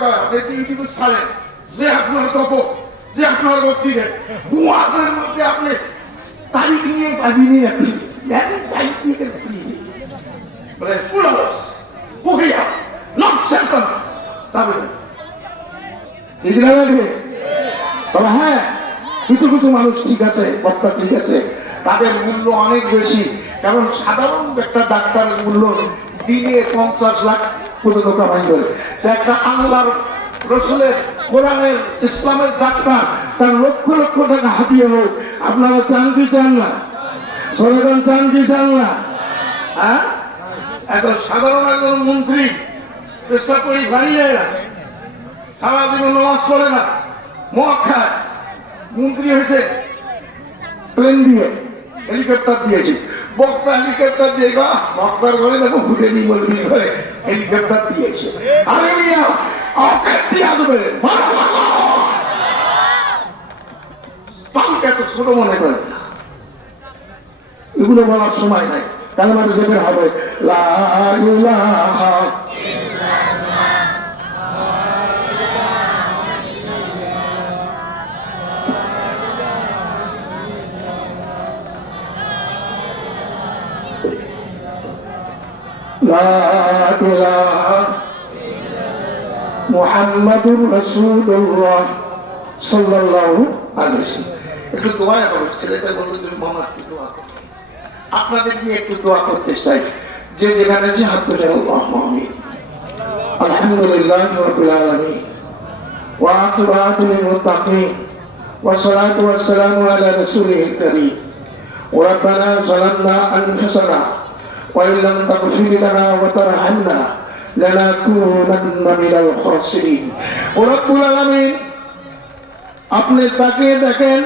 কয় আপনি ইউটিউবে ছাড়েন যে আপনার গপ, যে আপনার বক্তৃতা ওয়াজের মধ্যে আপনি তারিখ নিয়ে বাজি নিয়ে আপনি তারিখ নিয়ে বলে পুলাস পুহিয়া নট সেন্টার তবে ঠিক না লাগে। তবে হ্যাঁ, কিছু কিছু মানুষ ঠিক আছে, বক্তা ঠিক আছে, তাদের মূল্য অনেক বেশি। কারণ সাধারণ একটা ডাক্তারের মূল্য দিনে 50 লাখ পর্যন্ত কামাই করে। একটা আল্লাহর রসুলের কোরআনের ইসলামের ডাক্তার তার লক্ষ লক্ষ টাকা হাতিয়ে হোক, আপনারা চান কি চান না? সরকার চান কি চান না? হ্যাঁ, এত সাধারণ একজন মন্ত্রী চেষ্টা করি বাড়িয়ে সারা জীবন নামাজ পড়ে না, মদ খায়, মন্ত্রী হয়েছে প্লেন দিয়ে, হেলিকপ্টার দিয়েছে, বক্তা হেলিকপ্টার দিয়ে বা বক্তার ঘরে দেখো ফুটে নি বলবি ঘরে হেলিকপ্টার দিয়েছে। আরে মিয়া অকেটিয়া দেবে তাকে এত ছোট মনে করে না, এগুলো বলার সময় নাই। কারণ আমি যেতে হবে লা ইলাহা মুহাম্মাদুর রাসূলুল্লাহ সাল্লাল্লাহু আলাইহি ওয়াসাল্লাম। একটু দোয়া করো, ছেলেটা বলল যে মামা একটু দোয়া করো। আপনাদের নিয়ে একটু দোয়া করতে চাই, যে যেখানে আছে হাত তুলে আল্লাহুম্মা আমিন। আলহামদুলিল্লাহি রাব্বিল আলামিন ওয়া আকিবাতুল লিল মুত্তাকিন ওয়া সালাতু ওয়াস সালামু আলা রাসূলিল কারীম। ওয়া রাব্বানা যালামনা আনফুসানা وإن لم تغفر لنا وترحمنا لنكونن من الخاسرين। রব্বুল আলামিন আপনি তাকিয়ে দেখেন,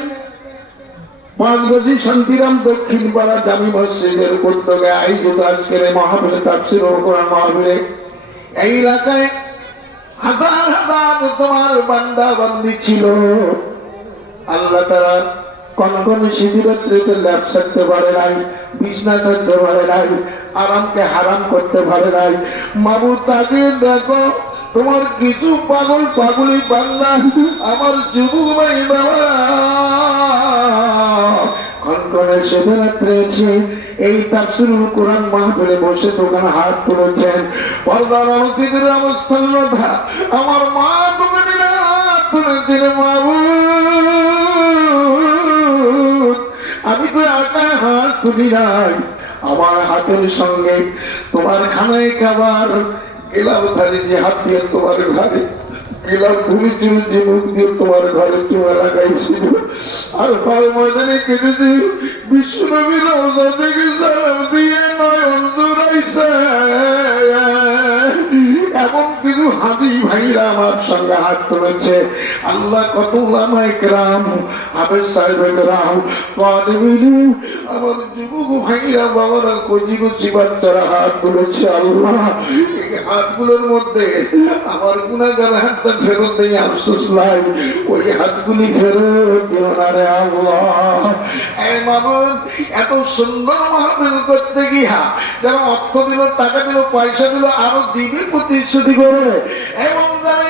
5 গজি শান্তিরাম দক্ষিণ পাড়া জামি মসজিদের উদ্যোগে আয়োজিত আজকের মাহফিলে তাফসীর ও কোরআন মাহফিলে এই এলাকায় হাজার হাজার তোমার বান্দা বান্দি ছিল। আল্লাহ তাআলা কনকনে শিবিরাত্রিতে ল্যাব ছাড়তে পারে নাই, বিছনা ছাড়তে পারে নাই, আরামকে হারাম করতে পারে নাই। মাবুদ তাকিয়ে দেখো, তোমার কিছু পাগল পাগলি বান্দা আমার যুবক ভাই বাবা কনকনে শিবিরাত্রি এসে এই তাফসীরুল কোরআন মাহফিলে বসে দোকানে হাত তুলেছেন। পর্দার অতিথির অবস্থান রাখা আমার মা দোকানে হাত তুলেছেন। মাবুদ আমি তো একা হাত তুলি নাই, আমার হাতের সঙ্গে তোমার খানায় খাবার গেলাম ধারে যে হাত দিয়ে তোমার ঘরে গেলাম, ভুলেছিল যে মুখ দিয়ে তোমার ঘরে চুমা লাগাইছিল। আর ফল ময়দানে কেটেছি বিশ্বনবী রওজা থেকে সালাম দিয়ে নয়ন জুড়াইছে। এমন কিছু হাদি ভাইরা আমার সঙ্গে হাত তুলেছে। আল্লাহ কত উলামায়ে কেরাম, হাফেজ সাহেবে কেরাম, তালিবিন, আমার যুবক ভাইরা বাবারা, কচি কচি বাচ্চারা হাত তুলেছে। আল্লাহ এই হাতগুলোর মধ্যে আমার গুনাহগার হাতটা ফেরত দিয়ে আফসোস নাই, ওই হাতগুলি ফেরত দিও না রে আল্লাহ। এই মাবুদ এত সুন্দর মাহফিল করতে গিয়া যারা অর্থ দিল, টাকা দিল, পয়সা দিল, আরো দিবে প্রতিশ্রুতি করে, এবং যারা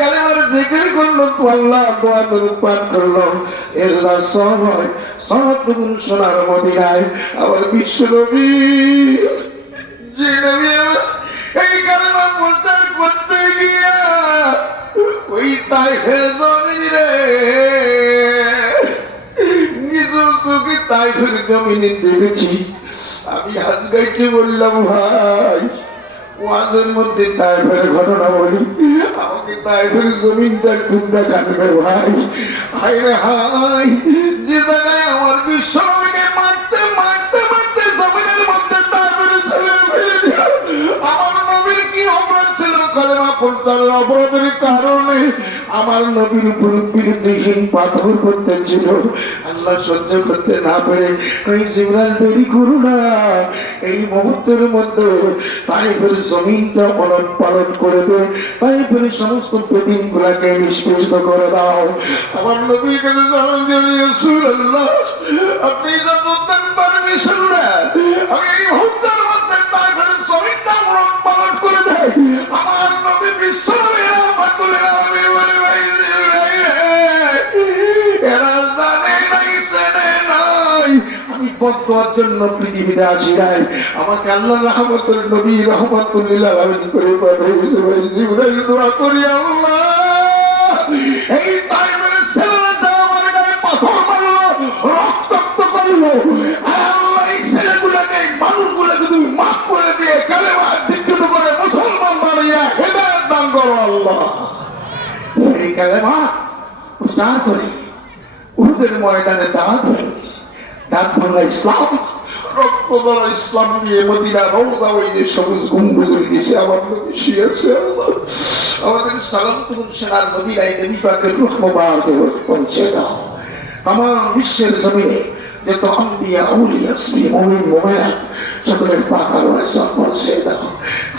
কালেমার জিকির করলো, আল্লাহ দোয়া করে পাঠ করলো, এর যা সব হয় সবটুকুন সোনার মদিনায় আমার বিশ্ব নবী যে নবী এই কালেমা প্রচার করতে গিয়া ওই তাইফের জমিনে নিজের চোখে তাইফের জমিনে দেখেছি। আমি হাত গাইতে বললাম, ভাই ওয়াজের মধ্যে তাইফের ঘটনা বলি, আমাকে তাইফের জমিনটা একটু দেখাবে ভাই। হাই রে হাই, যে জায়গায় আমার বিশ্বকে মারতে মারতে মারতে জমিনের মধ্যে তাইফের ছেলে ফেলে দিল, আমার নবীর কি অপরাধ ছিল? কালেমা প্রচারের অপরাধের কারণে আমার নবীর উপর বিরুদ্ধহীন পাথর করতেছিল। আল্লাহ সহ্য করতে না পেরে ওই জিবরাইল দেরি করো না, এই মুহূর্তের মধ্যে তাইফের জমিনটা ওলট পালট করে দে, তাইফের সমস্ত প্রতিম গুলাকে নিষ্পেষিত করে দাও। আমার নবীর কাছে জানান যে রাসূলুল্লাহ আপনি যা বলতেন পারমিশন দেন, আমি এই মুহূর্তের মধ্যে তাইফের জমিনটা ওলট পালট করে দেয়। আমার নবী বিশ্ব বদুয়ার জন্য পৃথিবীতে আসি নাই, আমাকে আল্লাহ রহমতের নবী রহমাতুল্লিল আলামিন করে পাঠিয়েছে। জিবরাইল দোয়া করি, আল্লাহ এই টাইমের ছেলেটা আমার গায়ে পাথর মারলো, রক্তাক্ত করলো, আল্লাহ এই ছেলেগুলোকে এই মানুষগুলোকে তুমি মাফ করে দিয়ে কালেমা দীক্ষিত করে মুসলমান বানাইয়া হেদায়েত দান করো আল্লাহ। এই কালেমা প্রচার করে উহুদের ময়দানে দাঁত ভাঙা ইসলাম, রক্ত দ্বারা ইসলাম দিয়ে মদিনা রওজা ওই যে সবুজ গম্বুজের নিচে আমার নবী শুয়েছে। আল্লাহ আমাদের সালাম তুম সেনার মদিনায় নবী পাকের রূহ মুবারক পৌঁছে দাও। তামাম বিশ্বের জমিনে যত আম্বিয়া আউলিয়া মুমিন মুমিনাত সকলের পাক আল্লাহ পৌঁছে দাও।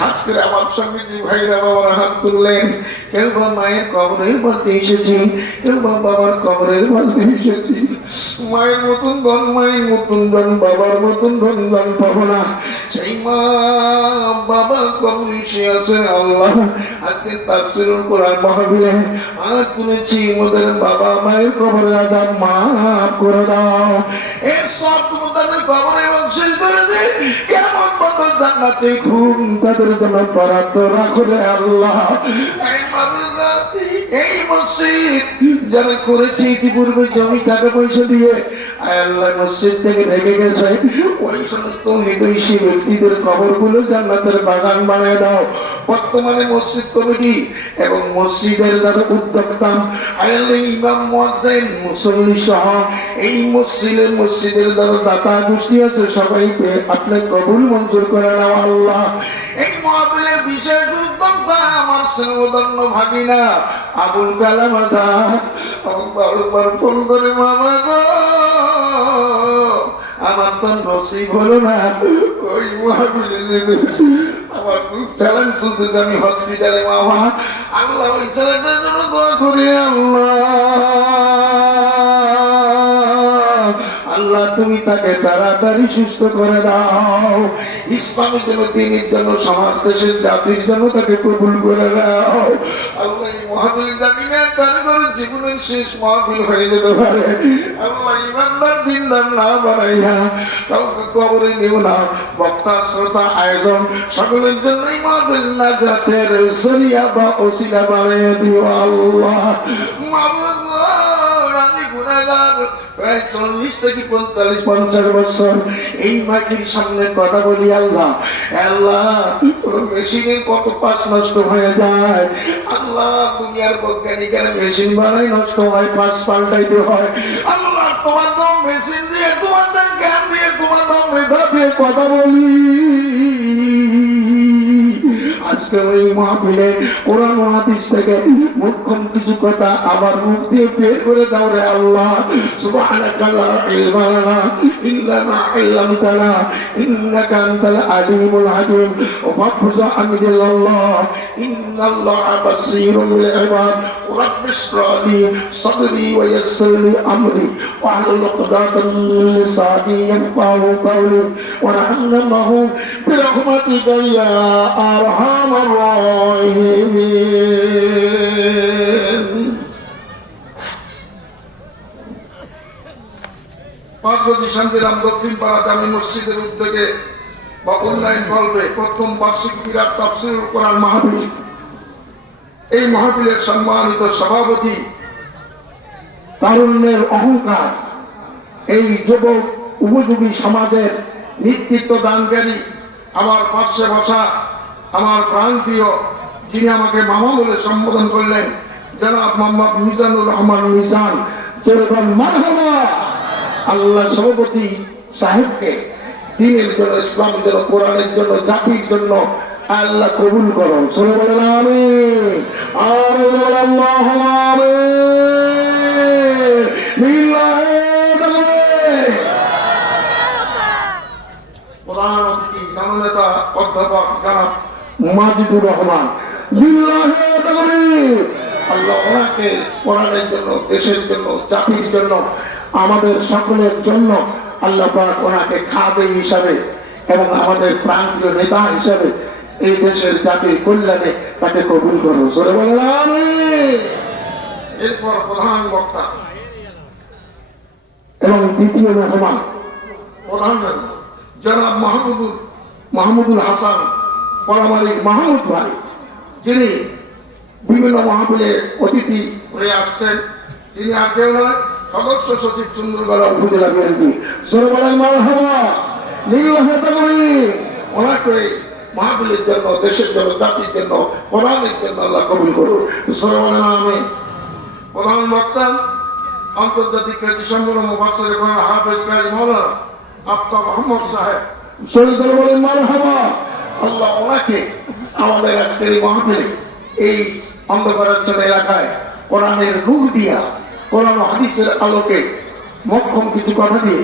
আজকে আমার সঙ্গে যে ভাইরা বাবারা হাত তুললেন, কেউ বা মায়ের কবরের মধ্যে এসেছি, কেউ বা বাবার কবরের মধ্যে এসেছি। মায়ের মতন ধন, মায়ের মতন ধন, বাবার মতন ধন ধন পাবো না। সেই মা বাবা কবরে সে আছেন আল্লাহ। আজকে তাফসীরুল কোরআন মাহফিলে আজ তুলেছি, ওদের বাবা মায়ের কবরে আযাব মাফ করে দাও। এই সব তুমি তাদের কবরে বংশীল করে দে, কেমন কত জান্নাতে ঘুম তাদের জন্য বরাদ্দ রাখো রে আল্লাহ। এই মসজিদ যারা করেছে ইতিপূর্বে জমি টাকা পয়সা দিয়ে, আল্লাহ মসজিদ থেকে ঢেকে গেছে, ওই সমস্ত হিতৈষী ব্যক্তিদের কবরগুলো জান্নাতের বাগান বানিয়ে দাও। বর্তমানে মসজিদ কমিটি এবং মসজিদের যারা উদ্যোক্তা, আল্লাহ ইমাম মুয়াজ্জিন মুসল্লি সহ এই মসজিদের যারা দাতা গোষ্ঠী আছে, সবাইকে আপনি কবুল মঞ্জুর করে নাও আল্লাহ। এই মাহফিলের বিশেষ উদ্যোক্তা আমার স্নেহধন্য ভাগিনা আবুল কালাম আজাদ, বারবার ফোন করে, মামা গো আমার তো নসিব হলো না ওই মাহফিলে যেতে, আমার খুব চ্যালেঞ্জ চলতেছে, আমি হসপিটালে। মামা আল্লাহ ওই ছেলেটার জন্য দোয়া করি আল্লাহ তুমি তাকে তাড়াতাড়ি সুস্থ করে দাও। ইসলামের জন্য, দিনের জন্য, সমাজ দেশের জাতির জন্য তাকে কবুল করে দাও আল্লাহ। এই মাহফিল জানি না তার করে জীবনের শেষ মাহফিল হয়ে যেতে পারে আল্লাহ। ইমানদার দিনদার না বানাইয়া কাউকে কবরে নিও না। বক্তা শ্রোতা আয়োজন সকলের জন্য এই মাহফিল নাজাতের জরিয়া বা ওসিলা বানাইয়া দিও আল্লাহ। মাবুদ আমি গুনাহগার, প্রায় 40 থেকে 45-50 বছর এই মাটির সামনে কথা বলি আল্লাহ। আল্লাহ মেশিনের কত পাশ নষ্ট হয়ে যায় আল্লাহ। দুনিয়ার বৈজ্ঞানিকের মেশিন বানাই, নষ্ট হয়, পাশ পাল্টাইতে হয় আল্লাহ। তোমার তো মেশিন দিয়ে, তোমার তো জ্ঞান দিয়ে, তোমার তো মেধা দিয়ে কথা বলি। আজকে ওই মাহফিলে কোরআন হাদিস থেকে মুখ্যম কিছু কথা আমার মুখ দিয়ে বের করে দাও রে আল্লাহ। সুবহানাকা লা ইলমা লানা ইল্লা মা আল্লামতানা ইন্নাকা আনতাল আলিমুল হাকিম। ওয়া ফাজা আমিদুল্লাহ ইন্নাল্লাহা বাসীরুম বিল ইবাদ। রাব্বি ইশরাহ লি সাদরি ওয়া ইয়াসসির লি আমরি ওয়াহলুল উকদাতাম মিন লিসানি ইয়াফকাহু কওলি ওয়ারহামনাহু বিরহমাতিকা ইয়া আরহামার রাহিমিন। পার্বতী শান্তিরাম দক্ষিণ পাড়া জামি মসজিদের উদ্যোগে বা অনলাইন গল্পে প্রথম বার্ষিক বিরাট তাফসীরুল কোরআন মাহফিল। এই মাহফিলের সম্মানিত সভাপতি, তারুণ্যের অহংকার, এই যুবক উপযোগী সমাজের নেতৃত্ব দানকারী, আমার পাশে বসা আমার প্রাণপ্রিয়, যিনি আমাকে মামা বলে সম্বোধন করলেন, জনাব মোহাম্মদ মিজানুর রহমান মিজান, যেরকম মারহাবা। আল্লাহ সভাপতি সাহেবকে দিনের জন্য, ইসলামের জন্য, কোরআনের জন্য, জাতির জন্য আল্লাহ কবুল করো। সবাই বলেন আমিন। আর আল্লাহুম্মা আমিন। প্রধান অতিথি জননেতা অধ্যাপক জনাব মাজিদুর রহমান, আল্লাহ ওনাকে কোরআনের জন্য, দেশের জন্য, জাতির জন্য, আমাদের সকলের জন্য আল্লাহ পাক ওনাকে খাদেম হিসাবে এবং আমাদের প্রান্তীয় নেতা হিসাবে এই দেশের জাতির কল্যাণে তাকে কবুল করো। জোরে বলেন আমিন। এরপর প্রধান বক্তা এবং দ্বিতীয় মেহমান প্রধান জনাব মাহমুদুল হাসান পরামালিক মাহমুদ ভাই, যিনি বিভিন্ন মাহফিলে অতিথি হয়ে আসছেন। তিনি আর কেউ নয়, সদস্য সচিব সুন্দরগড় উপজেলা বিএনপি। ওনাকে মাহফিলের জন্য, দেশের জন্য, জাতির জন্য, কোরআনের জন্য আল্লাহ কবুল করুন। আমি প্রধান বক্তা আন্তর্জাতিক খ্যাতি সম্পন্ন মুফাসসির কোরআন হাফেজ কাজী মাওলানা আফতাব আহমদ সাহেব শহীদুল বলেন মারহাবা। আল্লাহ ওনাকে আমাদের আজকের এই মাহফিলে এই অন্ধকারাচ্ছন্ন এলাকায় কোরআনের নূর দিয়া, কোরআন হাদিসের আলোকে মক্ষম কিছু কথা দিয়ে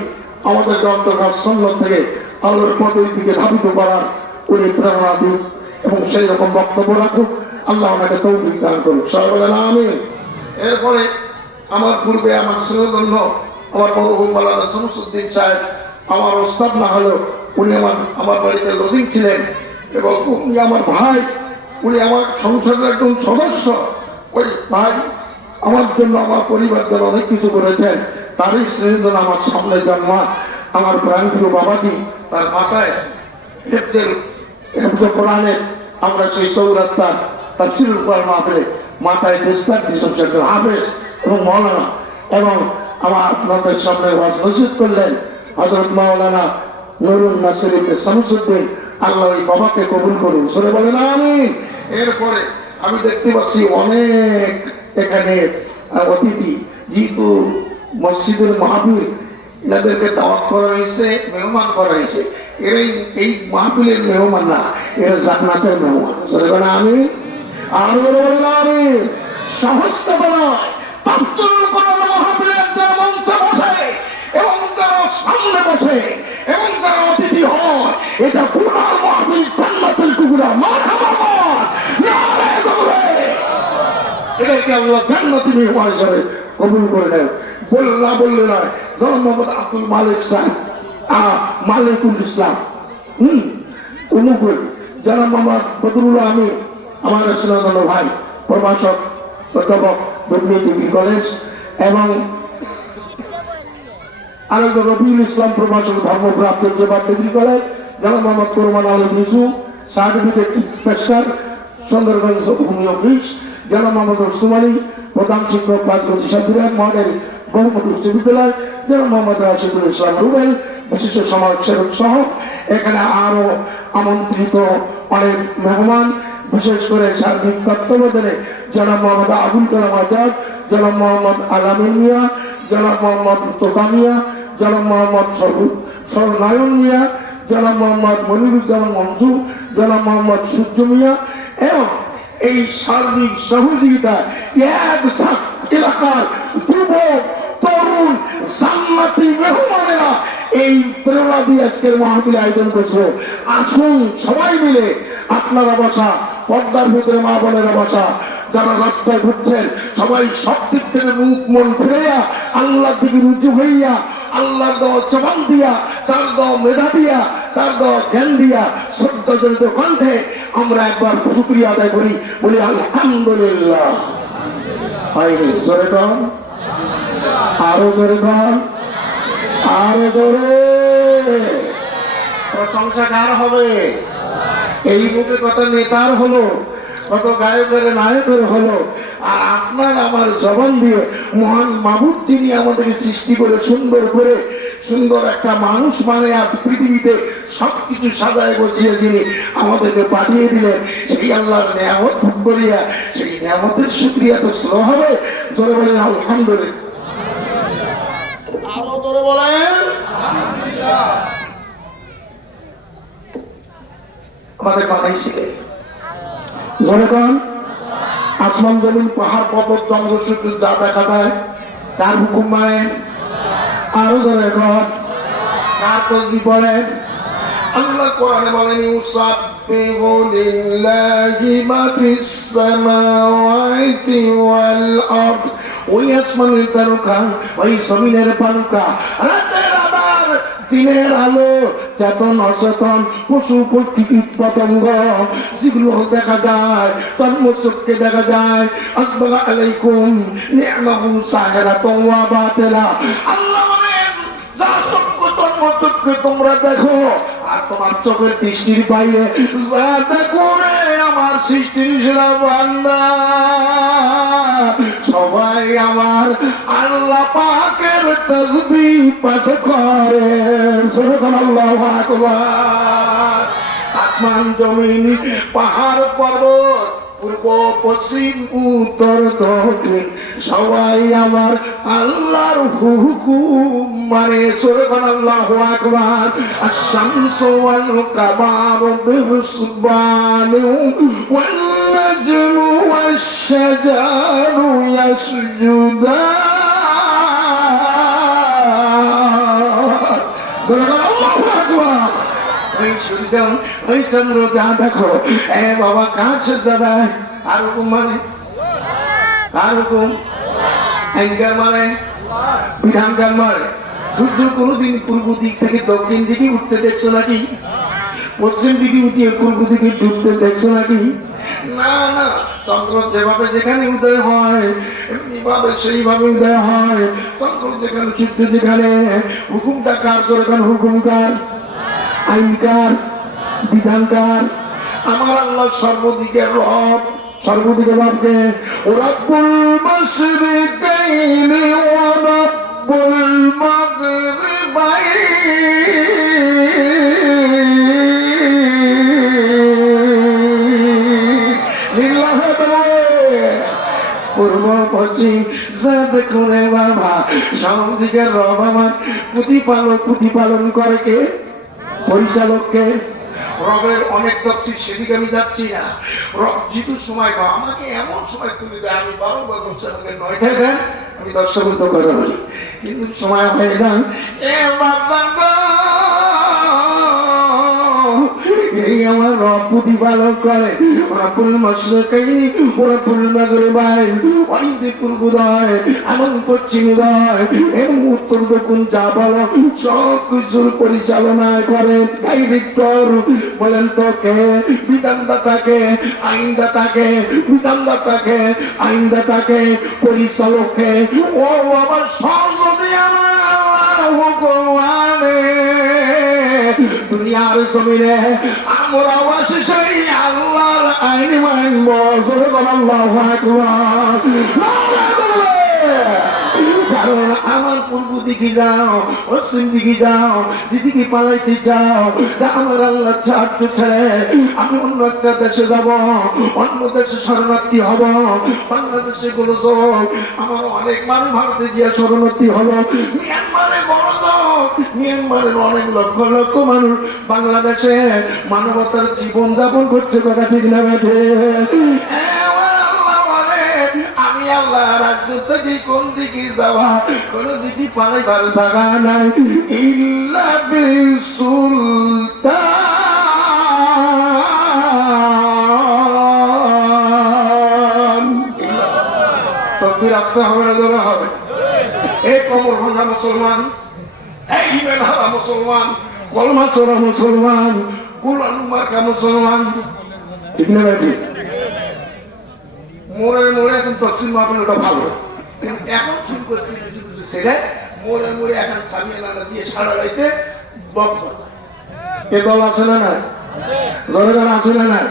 আমাদেরকে অন্ধকার সন্ন্যত থেকে আলোর পথের দিকে ধাবিত করার উনি প্রেরণা দিন এবং সেই রকম বক্তব্য রাখুক। আল্লাহ ওনাকে তৌফিক দান করুক। সর্বদা আমিন। এরপরে আমার পূর্বে আমার স্নেহধন্য আমার মরহুম মাওলানা শামসুদ্দিন সাহেব, আমার ওস্তাদ না হলেও উনি আমার বাড়িতে লজিং ছিলেন এবং উনি আমার ভাই, উনি আমার সংসদের একজন সদস্য। ওই ভাই আমার জন্য, আমার পরিবার জন্য অনেক কিছু করেছেন। তারই স্নেহধন্য আমার সামনে জন্মা আমার প্রাণপ্রিয় বাবাজি, তার মাথায় হেফজে কোরআনের আমরা সেই চৌরাস্তার তাফসীরুল কোরআন মাহফিলে মাথায় দেশটার দিশম শেখর হাফেজ এবং মাওলানা, এবং আমার আপনাদের সামনে ওয়াজ নসিহত করলেন হযরত মাওলানা নুরুন নাসির ইবনে শামসুদ্দিন। আল্লাহ ওই বাবাকে কবুল করুন। সরে বলেন আমিন। এরপরে আমি দেখতে পাচ্ছি অনেক এখানে অতিথি, যেহেতু মসজিদের মাহফিল, এনাদেরকে দাওয়াত করা হয়েছে, মেহমান করা হয়েছে। এরাই এই মাহফিলের মেহমান না, এরা জান্নাতের মেহমান। সরে বলেন আমিন। আর বলেন আমিন। সমস্ত নয়, তাফসীরুল কোরআন মাহফিলের যারা মঞ্চে বসে এবং যারা সামনে বসে এবং যারা অতিথি হয়, এটা পুরার মাহফিল জান্নাতুল কুবরা। মারহাবা, নারে তাকবীর। এদেরকে আল্লাহ জান্নাতি মেহমান হিসেবে কবুল করে নেন। না বললে নয়। জনাব মোহাম্মদ আব্দুল মালিক সাহেব, মালিকুল ইসলাম অনুকূল, জনাব মোহাম্মদ বদরুল্লাহ আমিন আমার স্নেহধন্য ভাই, প্রভাষক অধ্যাপক ডিগ্রি কলেজ, এবং আরেকজন রবিউল ইসলাম প্রভাষক ধর্মপ্রাপ্ত ডিগ্রি কলেজ, জনাব মোহাম্মদ কোরবান আলী নিজু সার্টিফিকেট পেশকার সুন্দরগঞ্জ ভূমি অফিস, জনাব মোহাম্মদ রসুম আলী প্রধান শিক্ষক পাঁচগঞ্জ সাবিরান মডেল বহুমুখী উচ্চ বিদ্যালয়, জনাব মোহাম্মদ রাশিদুল ইসলাম রুবেল বিশিষ্ট সমাজসেবক সহ এখানে আরো আমন্ত্রিত অনেক মেহমান, বিশেষ করে সার্বিক তত্ত্বাবধানে জনাব মোহাম্মদ আবুল কালাম আজাদ, জনাব মোহাম্মদ আলামিন মিয়া, জনাব মোহাম্মদ তোকা মিয়া, জনাব মোহাম্মদ সরনায়ন মিয়া, জনাব মোহাম্মদ মনিরুজ্জামান মঞ্জু, জনাব মোহাম্মদ সূর্য মিয়া, এবং এই সার্বিক সহযোগিতা এলাকার যুবক তরুণ জান্নাতি মেহমানেরা এই প্রেরণা দিয়ে আজকের মাহফিল আয়োজন করছে। আসুন সবাই মিলে, আপনারা বসা, পর্দার ভিতরে মা বোনেরা বসা, যারা রাস্তায় ঘুরছেন সবাই সব দিক থেকে মুখ মন ফিরাইয়া আল্লাহর দিকে রুজু হইয়া, আল্লাহর দেওয়া জবান দিয়া, তার দেওয়া মেধা দিয়া, তার দেওয়া জ্ঞান দিয়া শ্রদ্ধা জড়িত কণ্ঠে আমরা একবার শুকরিয়া আদায় করি, বলি আলহামদুলিল্লাহ। হয়নি জোরে কন, আরো জোরে কন, আরো জোরে। প্রশংসা কার হবে? এই মুখে কত নেতার হলো, কত গায়কের নায়কের হলো, আর আপনার আমার জবান দিয়ে মহান মাবুদ যিনি আমাদেরকে সৃষ্টি করে সুন্দর করে সুন্দর একটা মানুষ মানে আর পৃথিবীতে সবকিছু সাজায় বসিয়ে যিনি আমাদেরকে পাঠিয়ে দিলেন, সেই আল্লাহর নিয়ামত ভোগ করিয়া সেই নিয়ামতের শুকরিয়া তো স্লো হবে। জোরে বলেন আলহামদুলিল্লাহ। আরো জোরে বলেন আলহামদুলিল্লাহ। আমাদের বানাইছিলে জনগণ, আসমান জমিন পাহাড় পর্বত জঙ্গল সূর্য যা দেখা যায় তার হুকুম মানে, আরো জনগণ কার তসবিহ পড়েন? আল্লাহ কোরআনে বলেন ইউসাব্বিহু লিল্লাহি মা ফিস সামাওয়াতি ওয়াল আরদ। ওই আসমানের তারকা, ওই জমিনের পালকা, রাতের আধার, দিনের আলো, চেতন অচেতন পশু পক্ষী কীট পতঙ্গ যেগুলো দেখা যায়, চর্মচক্ষে দেখা যায়। আসবাগা আলাইকুম নি'মাহু সাহিরাতান ওয়া বাতিলা। আল্লাহ বলেন যারা চক্ষু চর্মচক্ষু চোখকে তোমরা দেখো, আর তোমার চোখের দৃষ্টির বাইরে যা দেখো রে আমার সৃষ্টির সেরা বান্দা, সবাই আমার আল্লাহ পাকের তাসবিহ পাঠ করে। সুবহানাল্লাহু আকবার। আসমান জমিন পাহাড় পর্বত পূর্ব পশ্চিম উত্তর দক্ষিণ সবাই আমার আল্লাহর হুকুম মানে। সুবহানাল্লাহু আকবার। আশ-শামসু ওয়াল কামারু বিহুসবানি ওয়ান নাজমু ওয়াশ-শাজারু ইয়াসজুদান। সুবহানাল্লাহু আকবার। ওই চন্দ্র যা দেখো, এ বাবা কার সেজদা দেয়? আর হুকুম মানে, কার হুকুম? আইনকার মানে, বিধানকার মানে। সূর্য কোনোদিন পূর্ব দিক থেকে দক্ষিণ দিকে উঠতে দেখছো নাকি? পশ্চিম দিকে উঠিয়ে পূর্ব দিকে ডুবতে দেখছো নাকি? না না, চন্দ্র যেভাবে যেখানে উদয় হয় এমনি ভাবে সেইভাবে উদয় হয়। চন্দ্র যেখানে সূর্য যেখানে, হুকুমটা কার করে? কারণ হুকুমকার, আইনকার, বিধানকার আমার আল্লাহ সর্বদিকের রব। সর্বদিকের রবকে রব্বুল মাশরিকাইনি ওয়া রব্বুল মাগরিবাইনি। পূর্ব পশ্চিম যা দেখো রে বাবা, সর্বদিকের রব আমার প্রতিপালন করে কে? পরিচালককে। রবের অনেক তফসির, সেদিকে আমি যাচ্ছি না। রব যেহেতু সময় পাও, আমাকে এমন সময় তুলে দেয় আমি 12 বছর 9টায় দেন, আমি 10 পর্যন্ত করে বলি, কিন্তু সময় হয়ে যান। এ বাবা গো, এই আমার রব প্রতিপালন করে। রব্বুল মাশরিকাইনি ওয়া রব্বুল মাগরিবাইনি, ওয়াইদি পূর্বোদয় এবং পশ্চিমোদয় এবং উত্তর দক্ষিণ যা বলো সব কিছুর পরিচালনা করে ডাইরেক্টর। বলেন তো কে? বিধানদাতাকে, আইনদাতাকে, বিধানদাতাকে, আইনদাতাকে, পরিচালককে। ও আমার সব যদি আমার আল্লাহর হুকুম মানে, দুনিয়ার জমিনে আমরা বাসি সেই আল্লাহর আইন মানব। সুবহানাল্লাহু আকবার। কারণ আমার পূর্ব দিকে যাও, পশ্চিম দিকে যাও, যেদিকে পালাইতে যাও, আমার আল্লাহ ছাড়তে ছেড়ে আমি অন্য একটা দেশে যাব, অন্য দেশে শরণার্থী হব। বাংলাদেশে কোনো লোক, আমার অনেক মানুষ ভারতে গিয়ে শরণার্থী হলো। মিয়ানমারে বড় লোক, মিয়ানমারের অনেক লক্ষ লক্ষ মানুষ বাংলাদেশে মানবতার জীবন যাপন করছে। কথা ঠিক না বেঠে? আমি আল্লাহ রাজ্য থেকে কোন দিকে যাওয়া, কোন দিকে পালাইবার জায়গা নাই। ইল্লা বিসুলতান। তকবীর আসতে হবে না জোরে হবে? এই কমর ভাঙা মুসলমান, এই ইমান হারা মুসলমান, কলমা চোরা মুসলমান, কুরআন মার্কা মুসলমান, ঠিক না ভাই? মোড়ে মোড়ে এখন তফসিল মাহফিল, ওটা ভালো। এখন শুরু করছি কিছু কিছু ছেড়ে মোড়ে মোড়ে এখন সামিয়া নানা দিয়ে সারা রাইতে বক্তব্য। এ দল আছে না নাই? দলের আছে না নাই?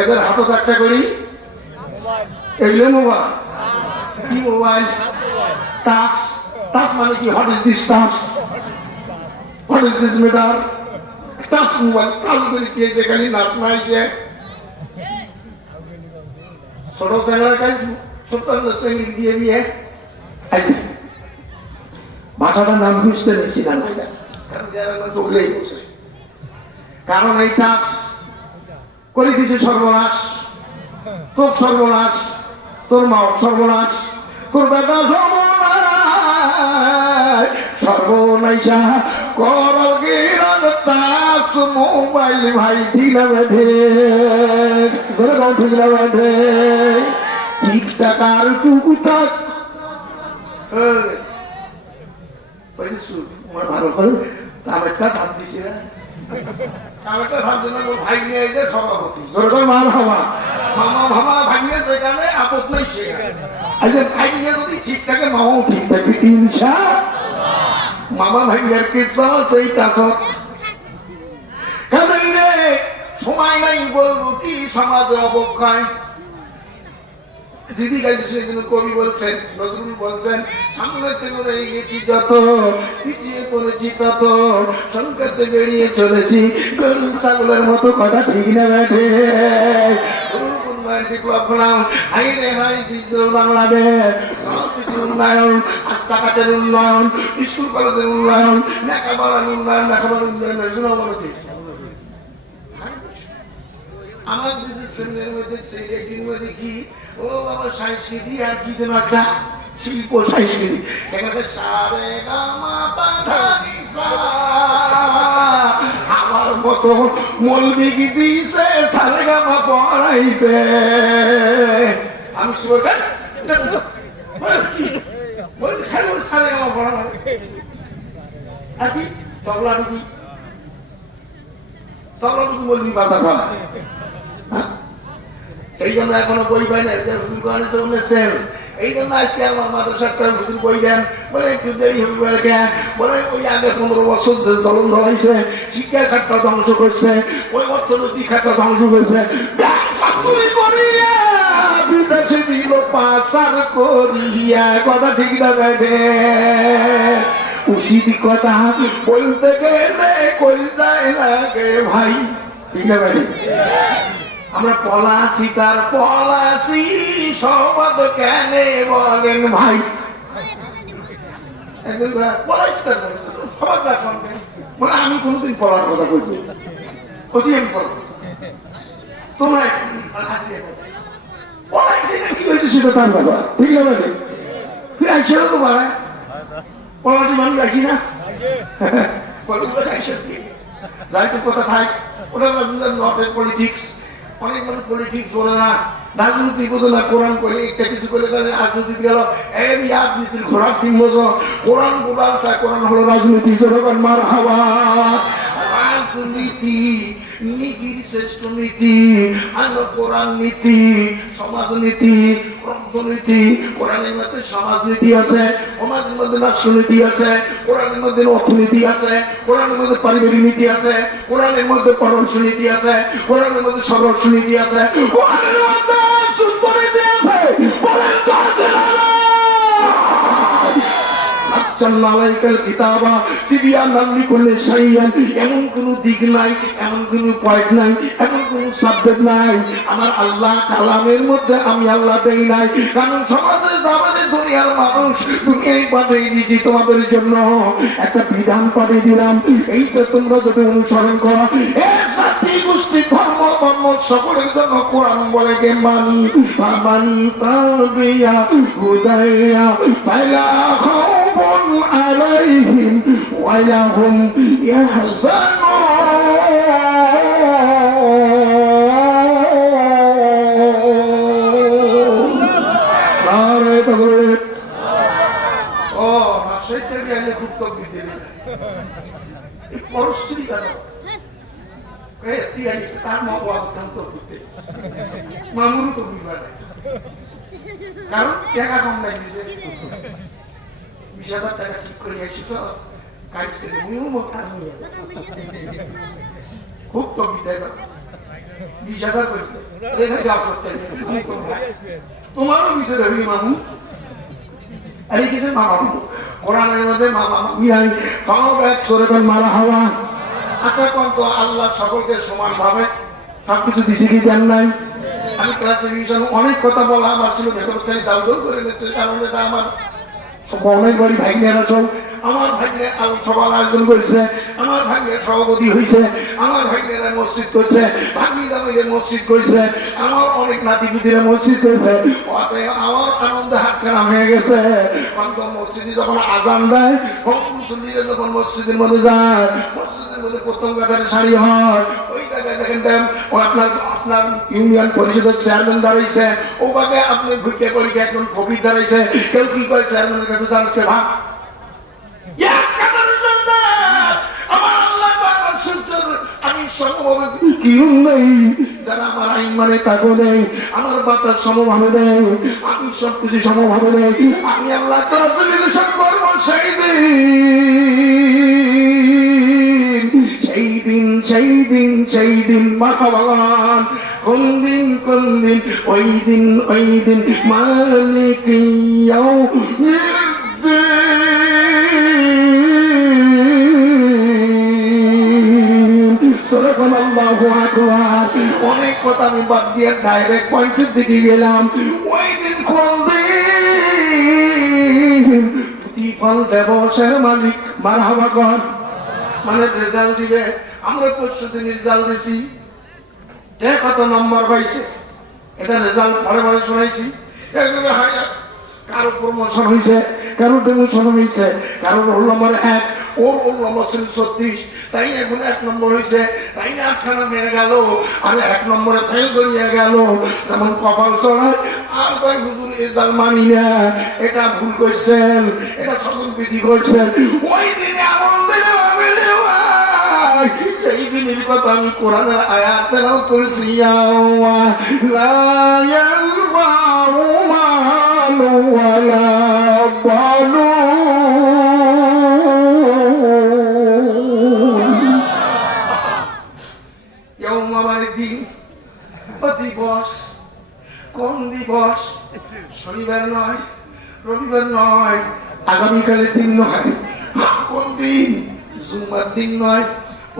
এদের হাতত একটা করি, এগুলো মোবাইল। কি মোবাইল? টাচ। টাচ মানে কি? What is this touch? What is this matter? Touch mobile. Touch করে কি যেখানে নাচ নাই যে ছোট চ্যাংড়ার কাজ, ছোট্ট চ্যাংড়ি দিয়ে দিয়ে ভাষাটার নাম বুঝতে নিচ্ছি না, কারণ যারা চললেই বসে। কারণ এই টাচ করে দিচ্ছে সর্বনাশ। তোর সর্বনাশ, তোর মা সর্বনাশ, তোর বেটা সর্বনাশ, সর্বনাশা করল গিরল টাচ মোবাইল। ভাই ঠিক না বেঠে? ধরে দাও ঠিক না বেঠে? ঠিক টাকার টুকুটাক ভালো করে কামেরটা ধাপ দিছি না, কামেরটা ধাপ দিন ভাই নিয়ে যে সভাপতি ধরে মার হওয়া মামা ভামা ভাঙিয়ে যেখানে আপদ নাই সেখানে। ভাই নিয়ে যদি ঠিক থাকে মাও ঠিক থাকে। ইনশাআল্লাহ মামা ভাইয়ের কিসা সেইটা সব কাজেই রে সময় নাই বলবো কি সমাজে অবক্ষয় দিদি গাইছে সেদিন কবি বলছেন নজরুল বলছেন সামনে থেকে রয়ে গেছি যত পিছিয়ে পড়েছি তত সংকটে বেরিয়ে চলেছি গরু ছাগলের মতো কথা ঠিক না বেঠে বাংলাদেশ উন্নয়ন রাস্তাঘাটের উন্নয়ন স্কুল কলেজের উন্নয়ন লেখাপড়ার উন্নয়ন লেখাপড়ার উন্নয়ন আমার দেশের ছেলের মধ্যে ছেলেটির মধ্যে কি ও বাবা সংস্কৃতি আর কি যেন একটা শিল্প সংস্কৃতি এখানে সারে গামা পাধা নিসা আমার মতো মলবি কি দিছে সারে গামা পড়াইতে আমি শুভ বলছি খালি সারে গামা পড়ানো আর কি তবলা ঢুকি মলবি বাধা পড়া এই জন্য এখনো বই পাই না এই জন্য আজকে আমার মাদ্রাসাটা হুজুর বই দেন বলে একটু দেরি হবে বলে ওই আগে 15 বছর চলন ধরাইছে শিক্ষা খাতটা ধ্বংস করছে ওই অর্থনৈতিক খাতটা ধ্বংস করছে বিদেশে দিল পাচার করিয়া কথা ঠিক না বেঠে উচিত কথা বলতে গেলে কই যায় না গে ভাই ঠিক না বেঠে আমরা পলাশি তার পলাশি সবাদ কেন বলেন ভাই বলে আমি কোনদিন পড়ার কথা বলছি বলছি আমি পড়ো তোমরা কি হয়েছে সেটা তার ব্যাপার ঠিক না বেটে তুই আসলে তো বাড়ায় পড়াটি মানুষ আসি না যাই তো কথা থাক ওটা পলিটিক্স অনেক মানুষ পলিটিক্স বলে না রাজনীতি বোঝে না কোরআন করে একটা কিছু করে রাজনীতি গেল এই রাজনীতির ঘোরার তিন বছর কোরআন কোরআন হলো রাজনীতি জনগণ মার হাওয়া রাজনীতি নীতির শ্রেষ্ঠ নীতি আলো কোরআন নীতি সমাজনীতি অর্থনীতি কোরআনের মধ্যে সমাজনীতি আছে সমাজের মধ্যে রাষ্ট্রনীতি আছে কোরআনের মধ্যে অর্থনীতি আছে কোরআনের মধ্যে পারিবারিক নীতি আছে কোরআনের মধ্যে পররাষ্ট্রনীতি আছে কোরআনের মধ্যে স্বরাষ্ট্রনীতি আছে কোরআনের মধ্যে যুদ্ধনীতি আছে এমন কোন দিক নাই এমন কোন পয়েন্ট নাই এমন কোন সাবজেক্ট নাই আমার আল্লাহ কালামের মধ্যে আমি আল্লাহ দেই নাই কারণ সমাজে আমাদের দুনিয়ার মানুষ দুনিয়ায় পাঠিয়ে দিয়েছি তোমাদের জন্য একটা বিধান পাঠিয়ে দিলাম এইটা তোমরা যদি অনুসরণ করো জাতি গোষ্ঠী ধর্ম বর্ণ সকলের জন্য কোরআন বলে গে মানি তাবিয়া হুদাইয়া ফালা খাউফুন আলাইহিম ওয়ালা হুম ইয়াহজানুন নারে তাকবীর ও রাশিতে গেলে খুব তকবীর দিবেন পরশ্রী কেন তার মতো অত্যন্ত করতে মামুর তো বুঝবার কারণ টাকা কম লাগবে 20,000 টাকা ঠিক করে আসি তো খুব তো বিদায় 20,000 করে তোমারও বিষয় রবি মামু এই কিছু মামা কোরআনের মধ্যে মামা মিরাই কাউ ব্যাগ সরে মারা হাওয়া আশা কত আল্লাহ সকলকে সমান ভাবে সবকিছু দিছে কি দেন নাই আমি ক্লাসে অনেক কথা বলা আমার ছিল ভেতর থেকে দাউদ করে নিচ্ছে কারণ এটা আমার অনেক বড় ভাগ্যেরা সব আমার ভাগ্যে সবার আয়োজন করেছে আমার ভাগ্যের সভাপতি হয়েছে আমার ভাগ্যেরা মসজিদ করছে ভাগ্নি জামাইয়ের মসজিদ করছে আমার অনেক নাতিপুতিরা মসজিদ করেছে আমার আনন্দে হাত কানা হয়ে গেছে মসজিদে যখন আজান দেয় মুসল্লিরা যখন মসজিদের মধ্যে যায় মসজিদের মধ্যে প্রথম কাতারে সারি হয় ওই জায়গায় দেখেন দেন ও আপনার ইউনিয়ন পরিষদের চেয়ারম্যান দাঁড়াইছে ও বাগে আপনি ঘুরতে করি এখন ফকির দাঁড়াইছে কেউ কি করে চেয়ারম্যানের কাছে দাঁড়াচ্ছে ভাগ আমি সমভাবে কেউ নেই যারা আমার আইন মানে তাকে নেই, আমার বাতাস সমভাবে নেই, আমি সবকিছু সমভাবে নেই। আমি আল্লাহ ট্রান্সলেশন করবো সেই দিন, সেই দিন, সেই দিন, সেই দিন মাখাবান। কোন দিন, কোন দিন? ওই দিন, ওই দিন মালিক অনেক কথা আমি বাদ দিয়ে ডাইরেক্ট পয়েন্টের দিকে গেলাম। ওই দিন কোন দিন? প্রতিফল দেবসের মালিক মারহাবা কর, মানে রেজাল্ট দিবে। আমরা পরশু দিন রেজাল্ট দিছি, কত নম্বর পাইছে এটা রেজাল্ট পরে পরে শোনাইছি। কারো প্রমোশন হয়েছে, কারো ডেমোশন হয়েছে, কারো রোল নম্বর 1, ওর রোল নম্বর ছিল 36, তাই এখন 1 নম্বর হয়েছে, তাই 8খানা মেয়ে গেল, আমি 1 নম্বরে ফেল করিয়া গেল। যেমন কপাল চড়ায় আর কয় হুজুর রেজাল্ট মানি না, এটা ভুল করছেন, এটা সকল বিধি করছেন। ওই দিনে এমন দিনে আমি সেই দিনের কথা আমি কোরআনের আয়াত তেলাওয়াত করেছি, লা ইয়ানফাউ মালু ওয়ালা বানুন। ইয়াউমা মানে দিন, দিবস। কোন দিবস? শনিবার নয়, রবিবার নয়, আগামীকালের দিন নয়। কোন দিন? জুমার দিন নয়।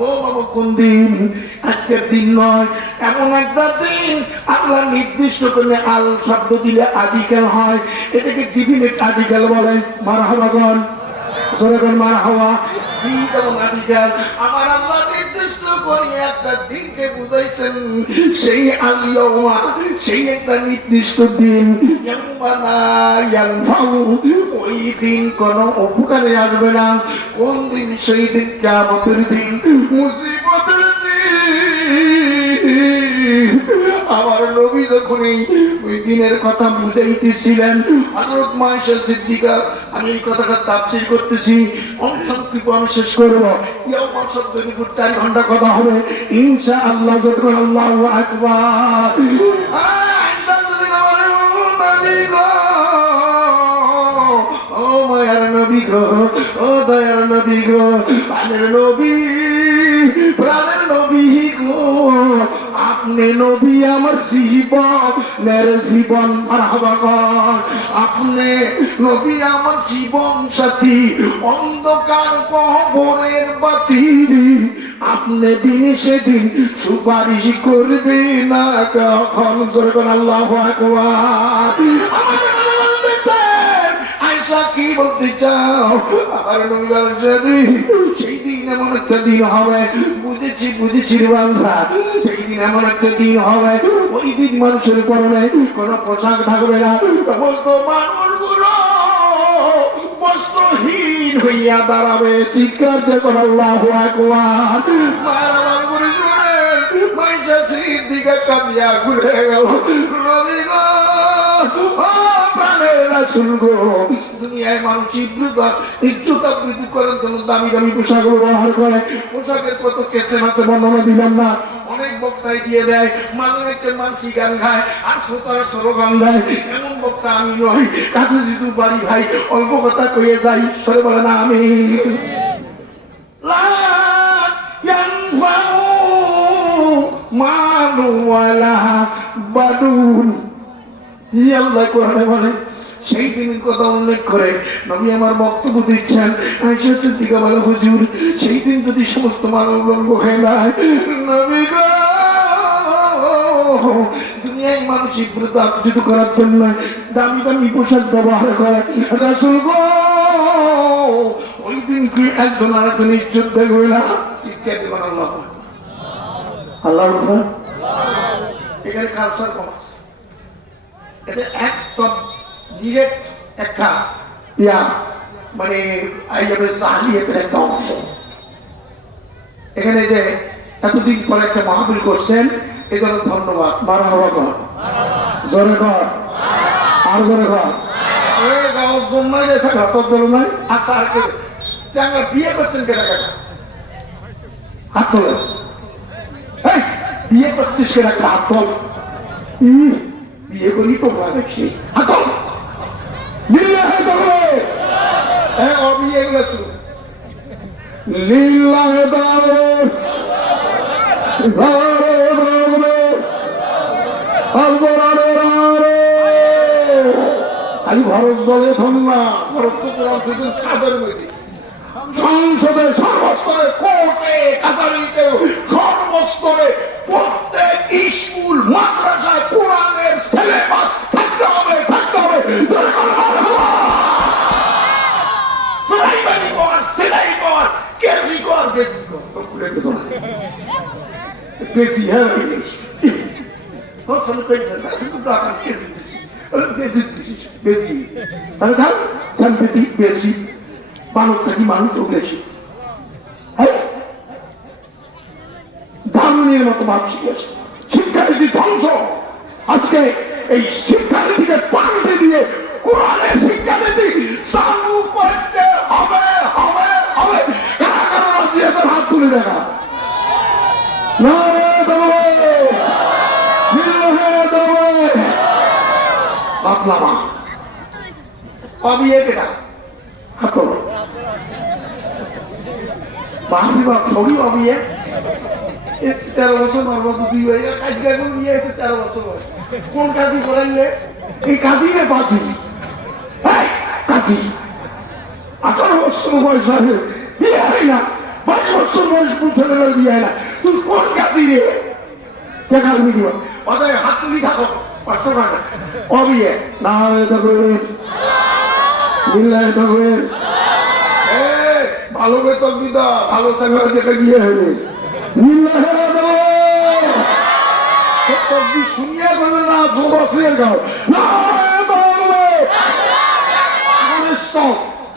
ও বাবা কোন দিন? আজকের দিন নয়। এমন একটা দিন আল্লাহ নির্দিষ্ট করে আল শব্দ দিলে আদিকাল হয়, এটাকে ডিফিনিট আদিকাল বলে। মারহাবা গণ, সরকার মারহাবা। দিন যেমন আদিকাল, আমার আল্লাহ নির্দিষ্ট করে একটা দিনকে বুঝাইছেন, সেই আলিয়া, সেই একটা নির্দিষ্ট দিন। ওই দিন কোন উপকারে আসবে না। কোন দিন? সেই দিন কিয়ামতের দিন, মুসিবতের দিন। আমার নবী যখনই ওই দিনের কথা বুঝাইতেছিলেন, হযরত মায়েশা সিদ্দিকা, আমি এই কথাটা তাফসীর করতেছি, সংক্ষিপ্ত আমি শেষ করবো। ইয়াউমা শব্দের উপর 4 ঘন্টা কথা হবে ইনশাআল্লাহ। যখন আল্লাহু আকবার। ও মায়ার নবী গো, ও দয়ার নবী গো, প্রাণের নবী, প্রাণের নবী গো, আপনি নবী আমার জীবনের জীবন। মারহাবা কর। আপনি নবী আমার জীবন সাথী, অন্ধকার কবরের বাতি। আপনি দিন সেদিন সুপারিশ করবে না কখন? করবেন আল্লাহু আকবার। কি বলতে চাও? আমার সেই দিন এমন একটা দিন হবে, বুঝেছি বুঝেছি রে বাংলা, সেই দিন এমন একটা দিন হবে, ওই দিন মানুষের পরনে কোনো পোশাক থাকবে না। বলতো মানুষগুলো বস্ত্রহীন হইয়া দাঁড়াবে, চিৎকার দেখুন আল্লাহু আকবার। মাইশা সিদ্দিকা কাঁদিয়া ঘুরে গেল, নবী গো, দুনিয়ায় মানুষ ইজ্জত বৃদ্ধি করার জন্য দামি দামি পোশাক ব্যবহার করে। পোশাকের কত কেসে মাসে বর্ণনা দিলাম না, অনেক বক্তায় দিয়ে দেয়। একটা মানসি গান গায় আর শ্রোতারা স্লোগান দেয়। এমন বক্তা আমি নই। কাছে যেহেতু বাড়ি ভাই, অল্প কথা কয়ে যাই, সরে বলে না আমি মানু ওয়ালা বানুন। আল্লাহ কোরআনে বলে, সেই দিনের কথা উল্লেখ করে নবী আমার বক্তব্য দিচ্ছেন। আয়েশা সিদ্দিকা বলে, হুজুর সেই দিন যদি সমস্ত মানব লঙ্গ হয়ে যায়, নবী গো, দুনিয়ায় মানসিক ব্রত আয়োজিত করার জন্য দামি দামি পোশাক ব্যবহার করে। রাসূল গো, ওই দিন কি একজন আরেকজন ইজ্জত দেখবে না? শিক্ষা দেবেন আল্লাহ। আল্লাহর কথা এখানে কালচার কম আছে, এটা একদম ডিরেক্ট একটা মানে জাহিলিয়াতের একটা অংশ। এখানে যে এতদিন পরে একটা মাহফিল করছেন, এই জন্য ধন্যবাদ। মারহাবা কর, জোরে কর, আর জোরে কর। আচ্ছা, আর কে বিয়ে করছেন? কেনা কেনা হাত তোলে। বিয়ে করছিস সেটা একটা হাতল, বিয়ে করি তো দেখছি হাতল অবিয়ে গেছ লিল্লাহে দাওয়াত খালি ভারত বলে ধন্যা ভারত সাদের মধ্যে সংসদে সর্বস্তরে কোর্টে কাছারিতে সর্বস্তরে প্রত্যেক স্কুল মাদ্রাসায় কোরআনের সিলেবাস থাকতে হবে থাকতে হবে। প্রাইমারি কর, সেলাই কর, কেজি কর, কেজি কর, কেজি হ্যাঁ মানুষ থাকি মানুষ বেশি ধারণের মতো ভাব শিখেছে। শিক্ষানীতি ধ্বংস। আজকে এই শিক্ষানীতিকে পাল্টে দিয়ে কোরআনের শিক্ষানীতি চালু করতে হবে হবে হবে। কারা কারা রাজি আছে হাত তুলে দেখা। আপনার অবিয়ে কেটা হাত ছবি অবিয়ে 13 বছর মারব দুই হয়ে কাজ নিয়ে এসে 13 বছর কোন কাজই করেনলে এই কাজই রে বাঁচি কাজী 18 বছর বয়স আছে বিয়ে হয় না, 22 বছর বয়স ছেলেদের বিয়ে হয় না, তুমি কোন কাজই রে দেখার ভিডিও অতএব হাত তুলি থাকো 500 টাকা অবিয়ে না থাকবে থাকবে ভালো বেতন দিদা ভালো চাকরি দেখে বিয়ে হবে শুনিয়ে বলবে না বছরের গাও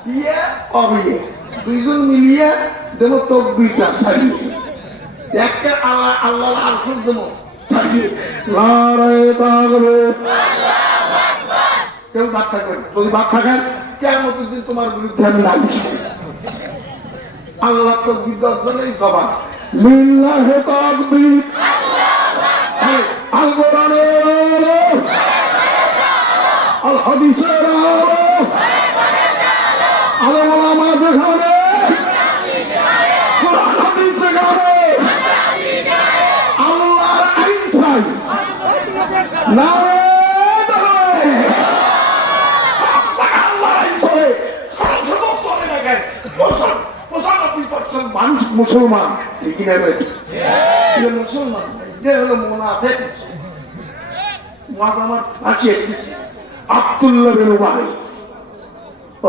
বিয়ে অবিয়ে দুইজন মিলিয়ে দেব তকবিরটা ছাড়িয়ে একটা আল্লাহ আল্লাহ আরশুল দেব ছাড়িয়ে নারায়ে তাকবীর। কেউ বাদ থাকবেন, যদি বাদ থাকেন কিয়ামতের দিন তোমার বিরুদ্ধে আমি নালিশ আল্লাহ তকবীর দর্শনেই সবার লিল্লাহি তাকবীর আল কোরআনের আল হাদিসের আল উলামা যেখানে কোরআন হাদিস যেখানে আল্লাহর আইন চাই নারে আল্লাহর আইন চলে সংসদ চলে দেখেন 95% মানুষ মুসলমান মুসলমান যে হলো মুনাফিক। আমার ফাঁসি এসেছে আব্দুল্লাহ বিন উবাই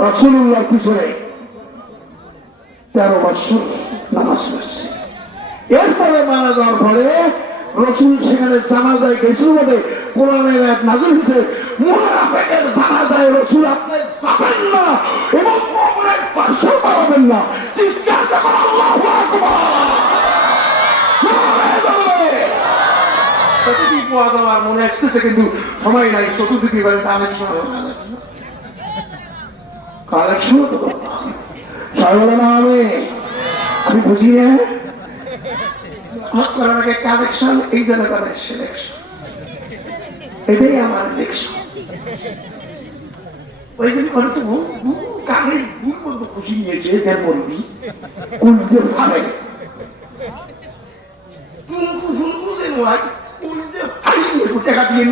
রাসূলুল্লাহর পিছনে 13 বছর নামাজ পড়ছে। এরপরে মারা যাওয়ার পরে রসুল সেখানে জানাজায় গেছিল বলে কোরআনের আয়াত নাযিল হয়েছে মুনাফিকের জানাজায় রসুল আপনি যাবেন না এবং কবরের পাশে দাঁড়াবেন না। চিৎকার যখন আল্লাহু আকবার প্রতিটি পদ আমার মনে আসতেছে কিন্তু সময় নাই চতুর্দিকে বলে কালেকশন কালেকশন তো না আমি বুঝি না করার আগে কালেকশন এই জন্য করে সিলেকশন এটাই আমার ইলেকশন ওই দিন করেছে কানের ভুল মতো খুশি নিয়েছে এটা বলবি কুলতে ভাবে টুনকু ফুনকু যে নয় কুলতে ফাইল নিয়ে টাকা দিয়ে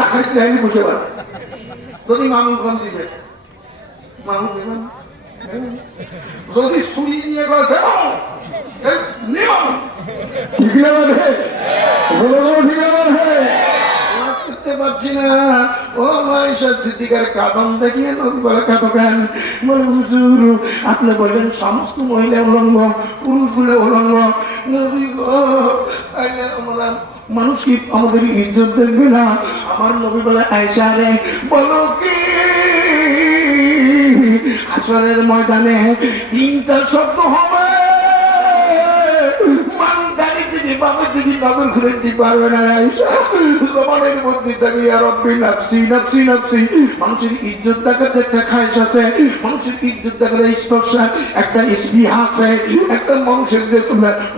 টাকা দিয়ে আমি বুঝতে পারি যদি মানুষ কম দিবে মানুষ দেবেন যদি ছুরি নিয়ে করে নিয়ম ঠিক করতে পারছি না ও মাইশা সিদ্দিকার কাঁদন দেখিয়ে নবী বলে কাঁদো কেন বলে হুজুর আপনি বললেন সমস্ত মহিলা উলঙ্গ পুরুষগুলো উলঙ্গ নবী গো তাইলে আমরা মানুষ কি আমাদের ইজ্জত দেখবে না? আমার নবী বলে আয়েশা রে বলো কি হাসরের ময়দানে 3টা শব্দ হবে মান গাড়ি যদি বাবা যদি নগর ঘুরে দিতে পারবে না আয়েশা জবানের মধ্যে থাকে ইয়া রব্বি নাফসি নাফসি নাফসি। মানুষের ইজ্জত দেখাতে একটা খায়েশ আছে, মানুষের ইজ্জত দেখাতে স্পর্শ একটা স্পৃহা আছে, একটা মানুষের যে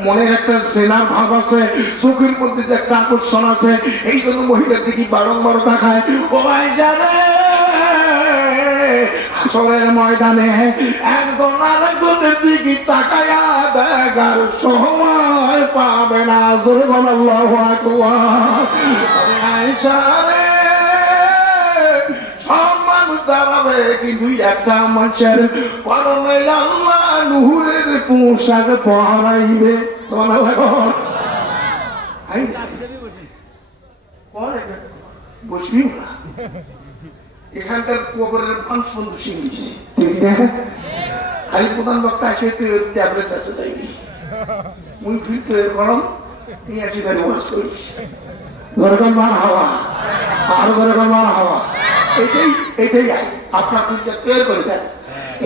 মনের একটা সেনার ভাব আছে, চোখের মধ্যে যে একটা আকর্ষণ আছে। এই জন্য মহিলার দিকে বারংবার তাকায়। ও ভাই জানে হাসরের ময়দানে একজন আরেকজনের দিকে তাকায়া দেখার সময় পাবে না। জোরে বল আল্লাহু আকবার। আয়েশা রে, সব মানুষ দাঁড়াবে কিন্তু একটা মানুষের পরনে আল্লাহ নূরের পোশাক পরাইবে। সুবহানাল্লাহ। বসবি না, এখানকার কবরের মানুষ বন্ধু সিংলিশ ঠিক না। খালি প্রধান বক্তা আসে ট্যাবলেট আছে যাইবি, মুই ফিরতে গরম নিয়ে আসি গাড়ি ওয়াশ করি। গরম মার হাওয়া আর গরম মার হাওয়া, এটাই এটাই আপনার দুইটা তৈরি করে দেন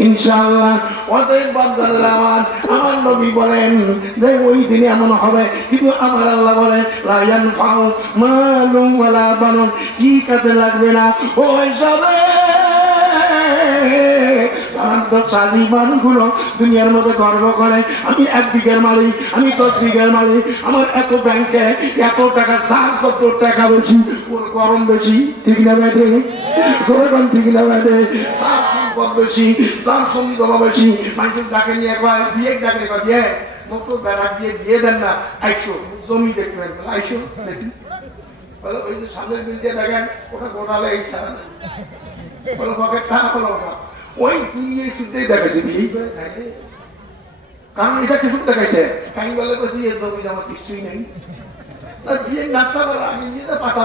ইনশাআল্লাহ। অতএব বান্দাল্লাহ, আমার নবী বলেন যে ওই দিনে এমন হবে, কিন্তু আমার আল্লাহ বলেন লা ইয়ানফাউ মালুন ওয়ালা বানুন, কি কাজে লাগবে না। ওই সবে মানুষগুলো দুনিয়ার মধ্যে গর্ব করে, আমি 1 বিঘার মালিক, আমি 10 বিঘার মালিক, আমার এত ব্যাংকে এত টাকা, 70 টাকা বেশি, ওর গরম বেশি, ঠিক না ব্যাটে? ঠিক না ব্যাটে? বেশি, তার সঙ্গে বেশি। মানুষের ডাকে নিয়ে কয় বিয়ে ডাকে দিয়ে মতো বেড়া দিয়ে দিয়ে দেন না, আইসো জমি দেখবেন, আইসো দেখি। ওই যে সামনের বিল দিয়ে দেখেন ওটা গোটালে এই ছাড়া পকেট টাকা হলো ওটা, ওই দুনিয়ে শুদ্ধই দেখাচ্ছে বিয়ে করে থাকে। কারণ এটা কিছু দেখাইছে কাই বলে বসে এর জমি আমার কিছুই নেই। তার বিয়ের নাস্তা করার আগে নিয়ে যা পাতা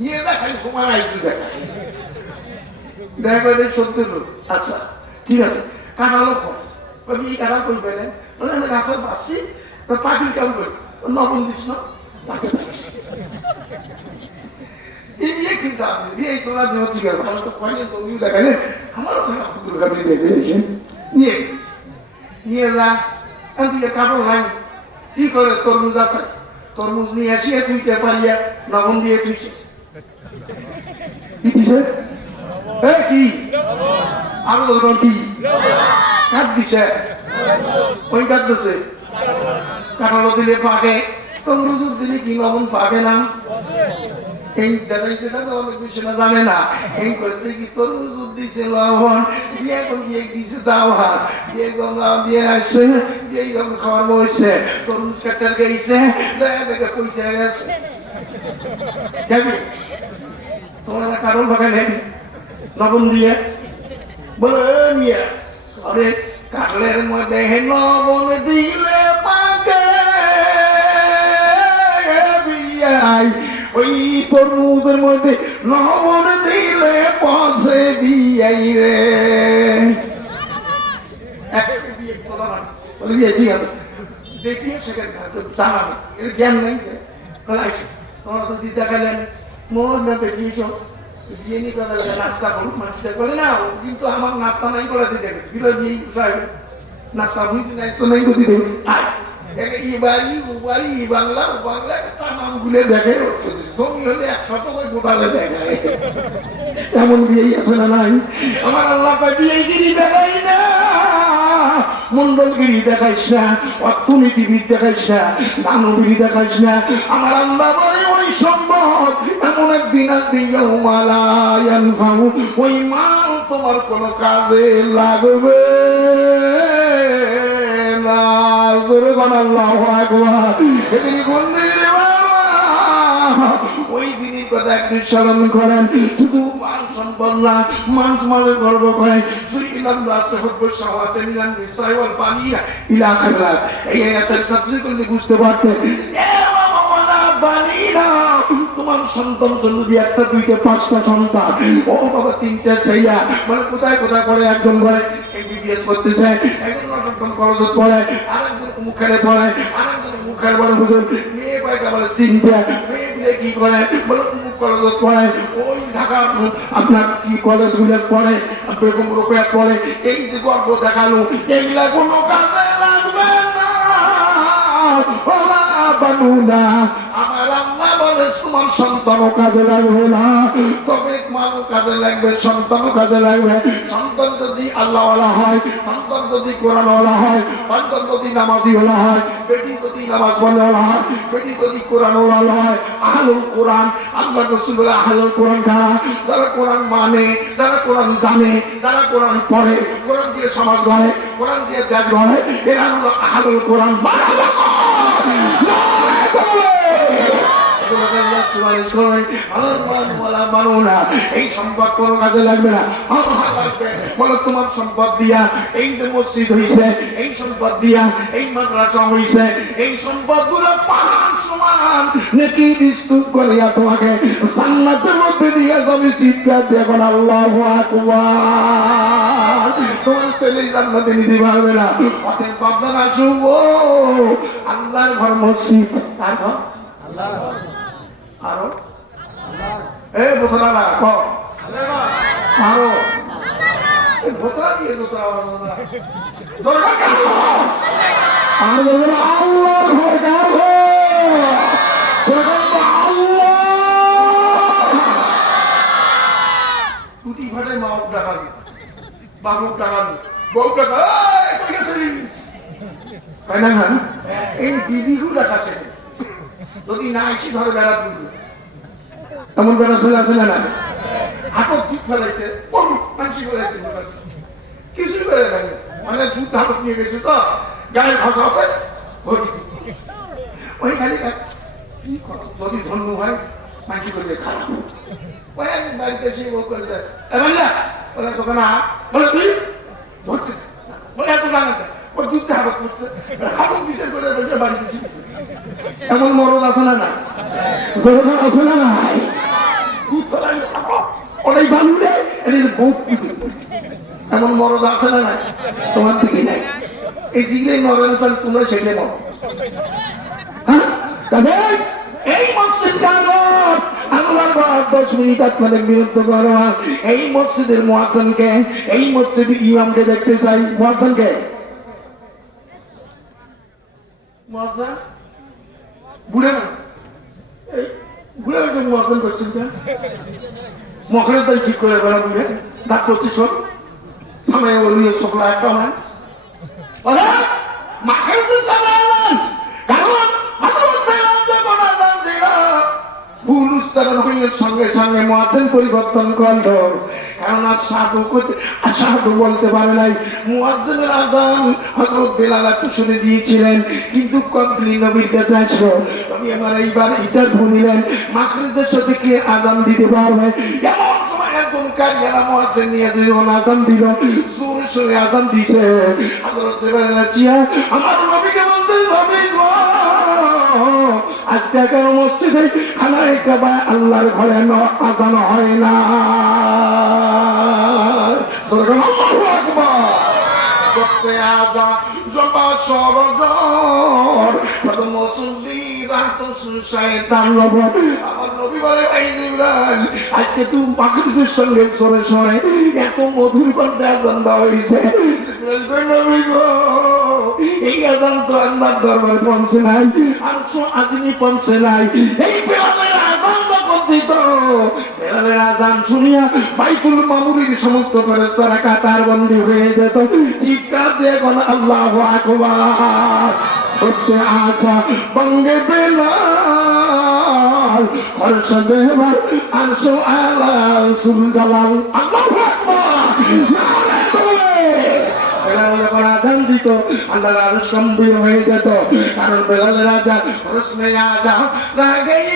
নিয়ে যা, খালি সময় আইসু দেখায় দেখা করে সত্যি লোক। আচ্ছা ঠিক আছে, কাটালো খরচ এই কাটা করবে না, বলে গাছের বাসছি তো পাখির কেমন করি নবম দিস না তাকে এই বিয়ে কিন্তু আছে বিয়ে তোলা যে হচ্ছে ভালো তো কয়নি জমিও দেখালে আমারও নিয়ে নিয়ে যা দিয়ে কাপড় নাই কি করে তরমুজ আছে, তরমুজ নিয়ে আসিয়ে তুইতে পারিয়া নবম দিয়ে তুইছে কি দিছে কি আরো কি কাঠ দিছে, ওই কাঠ দিছে। কাঠালো দিলে পাকে, তরমুজ দিলে কি লবণ পাকে না। এই জায়গাটা তো অনেক বেশি না জানে না, এই করছে কি তরমুজ দিছে লবণ দিয়ে এখন দিয়ে দিছে দাওয়া দিয়ে গঙ্গা দিয়ে আসছে দিয়ে গঙ্গা খাওয়ার বসছে, তরমুজ কাটার গেছে দেখে পয়সা গেছে। তোমার কারণ বাগানে লবণ দিয়ে বলে নিয়ে আরে কাঠলের মধ্যে লবণ দিলে পাকে, ওই তরমুজের মধ্যে লবণ দিলে পচে বিয়াই রে। ঠিক আছে দেখিয়ে সেখানে জানা নেই, এর জ্ঞান নেই। তোমার তো দিদা গেলেন মোর না দেখিয়েছ বিয়ে নি করে নাস্তা করুন, মানুষটা বলে না কিন্তু আমার নাস্তা নাই করে দিতে নাস্তা বুঝতে নাই তো নাই করে দিতে ই বাড়ি ও বাড়ি ই বাংলা ও বাংলা নাম গুলে দেখে, জমি হলে 100 করে গোটালে দেখায়। এমন বিয়েই আছে না নাই? আমার আল্লাহ বিয়ে গিরি দেখাই না, মন্ডলগিরি দেখাইস না, অর্থনীতিবিদ দেখাইস না, দানবগিরি দেখাইস না। আমার আল্লাহ বলে ওই সম্ভব এমন একদিন ওই মাল তোমার কোন কাজে লাগবে না। ওই দিনের কথা একটু স্মরণ করেন, শুধু মান সম্পদ না মানুষ মালের গর্ব করেন। বুঝতে পারতেন তোমার সন্তান যদি 1টা 2টা 5টা সন্তান, ও বাবা 3টা সেইয়া মানে কোথায় কোথায় পড়ে, একজন করে MBBS করতেছে, একজন নটরডেম কলেজে পড়ে, আরেকজন মুখেরে পড়ে, আরেকজন মুখের পড়ে। হুজুর মেয়ে কয়টা বলে 3টা, মেয়ে কি করে বলে মুখ কলেজে পড়ে, ওই ঢাকা আপনার কি কলেজগুলো পড়ে, বেগম রোকেয়া পড়ে। এই যে গল্প দেখালো এগুলা কোনো কাজে লাগবে না। আমার আল্লাহ তবে তোমার সন্তানও কাজে লাগবে না, তবে মানও কাজে লাগবে, সন্তানও কাজে লাগবে। সন্তান যদি আল্লাহওয়ালা হয়, সন্তান যদি কোরআনওয়ালা হয়, সন্তান যদি নামাজিওয়ালা হয়, বেটি যদি নামাজ পড়নেওয়ালা হয়, বেটি যদি কোরআনওয়ালা হয়, আহলুল কোরআন, আল্লাহ রাসূল বলে আহলুল কোরআন কারা? যারা কোরআন মানে, যারা কোরআন জানে, যারা কোরআন পড়ে, কোরআন দিয়ে সমাজ গড়ে, কোরআন দিয়ে দেশ গড়ে, এরা হলো আহলুল কোরআন। এই সম্পদ কোন কাজে লাগবে না। বলো তোমার সম্পদ দিয়া এই যে মসজিদ হইছে, এই সম্পদ দিয়া এই মাদ্রাসা হইছে, এই সম্পদ গুলো পাহাড় সমান নেকি বিস্তুত করিয়া তোমাকে জান্নাতের মধ্যে দিয়ে যাবে। চিৎকার দিয়ে এখন আল্লাহু আকবার। তোমার ছেলে জান্নাতে নিতে পারবে না। অতএব বাপদাদা শুভ আল্লাহর ঘর মসজিদ, কার ঘর? আরো এই বোতলা না আরো বোতলা দিয়ে বোতলা আল্লাহর ঘর কার ঘর? টুটি ফাটে মাও ডাকাল, বাবু ডাকাল, বউ ডাকা না, এই দিদিগুলো ডাকাছে যদি না এসে ধরে বেড়া তুলবে। এমন বেড়া চলে আসে না, হাতত ঠিক ফেলাইছে, মানসি ফেলাইছে, কিছুই করে নাই, মানে দুধ হাতত নিয়ে গেছে তো গায়ের ভাষা হতে ভরি ওই খালি যদি ধন্য হয় মানসি করবে খারাপ। ওই বাড়িতে এসে বউ করে দেয়, বলে তোকে না, বলে তুই ধরছে, বলে এত জানাতে ওর দুধ হাতত করছে, হাতত বিচার করে বাড়িতে এসে। এমন মরণ আছে না, না আছে না, নাই ওটাই বাঁধলে এমন মরণ আছে না, নাই তোমার দিকে নাই। এই যেগুলোই মরণ আছে তোমরা সেগুলো মর। এই এই মসজিদের মুয়াজ্জিনকে, এই মসজিদের ইমামকে দেখতে চাই। মুয়াজ্জিনকে বুড়ে না, বুড়ে মুয়াজ্জিন করছেন মখরে তাই ঠিক করে বেড়া বুড়ে ডাক করছি সব সামনে বলিয়ে সকলা একটা হয় মাখের তো কারণ ভুল উচ্চারণ হইলে সঙ্গে সঙ্গে মুয়াজ্জিন পরিবর্তন করলো। কেননা সাধু বলতে পারে নাই। মুয়াজ্জিনের আযান হযরত বেলাল তো শুনে দিয়েছিলেন, কিন্তু কমপ্লিট নবীর কাছে আসলো। নবী আমার এইবার ইন্টারভিউ নিলেন, মাখরিজের সাথে কে আযান দিতে পারবে? এমন সময় একজন কারিয়ানা মুয়াজ্জিন নিয়ে যখন আযান দিল, জোরে সোরে আযান দিছে। হযরত বেলাল চিয়া আমার নবীকে বলতে, নবী গো আজকে কেন মসজিদে খানায় কাবায় আল্লাহর ঘরে আযান হয় না? আল্লাহু আকবার। করতে আযান জবা সরগর মুসল্লি রাত শয়তান নবত। আমার নবী বলে, এই জিবরাইল আজকে তুমি মাখরিজের সঙ্গে সরে সরে এত মধুর কণ্ঠে আযান দেওয়া হয়েছে। জিবরাইল কই নবী গো এই আযান তো আল্লাহর দরবারে পৌঁছে নাই, আরশে আজিমে পৌঁছে নাই। এই বেলালের আযান যখন দিত, বেলালের আযান শুনিয়া বাইতুল মামুরের সমস্ত ফেরেশতারা কাতার বন্দী হয়ে যেত। চিৎকার দিয়ে কোন আল্লাহু আকবার। করতে আসা বঙ্গে বেলাল হর্ষ দেবার আরশে আলা সুলজালাল। আল্লাহু আকবার। আযান দিত আল্লাহর আরশ গম্ভীর হয়ে যেত। কারণ বেলালের আযান রসমে আযান রহ গই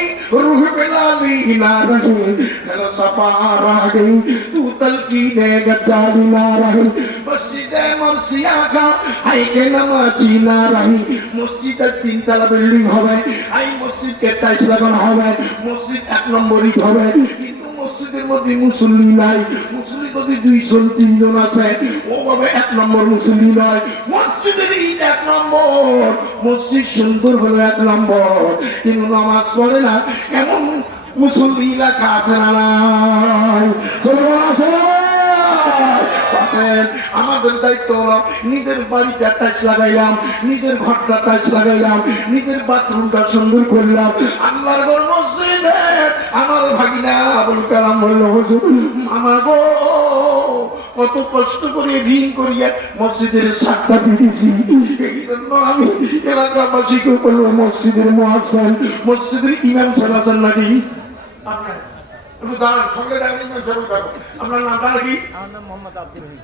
রূহ বেলালি না রহি, চলো সপা রহ গই তু তলকিনে গদ্দারি না রহি, মসজিদে মরসিয়া কা হাই কে নামাজি না রহি। মসজিদের 3 তলা বিল্ডিং হবে, এই মসজিদকে টাইলস লাগানো হবে, মসজিদ 1 নম্বরই হবে। কিন্তু মসজিদের মধ্যে মুসল্লি নাই। মুসল্লি যদি 2-3 জন আছে, ওভাবে 1 নম্বর মুসল্লি নয়। মসজিদের ইট 1 নম্বর, মসজিদ সুন্দর হলো 1 নম্বর, কিন্তু নামাজ পড়ে না এমন মুসল্লি লেখা আছে না নাই? আমাদের দায়িত্ব হলো নিজের বাড়িটা টাচ লাগাইলাম, নিজের ঘরটা টাচ লাগাইলাম, নিজের বাথরুমটা সুন্দর করলাম। আল্লাহর ঘর মসজিদে আমার ভাগিনা আবুল কালাম বলল, হুজুর মামা গো কত কষ্ট করে ঋণ করিয়া মসজিদের ছাদটা পিটিছি, এই জন্য আমি এলাকাবাসীকে বলবো মসজিদের মুয়াজ্জিন, মসজিদের ইমাম সাহেব আছেন নাকি? আপনার একটু দাঁড়ান, সঙ্গে দাঁড়ান, ইমাম সাহেব যাবো। আপনার নামটা কি? আমার নাম মোহাম্মদ আব্দুল রহিম।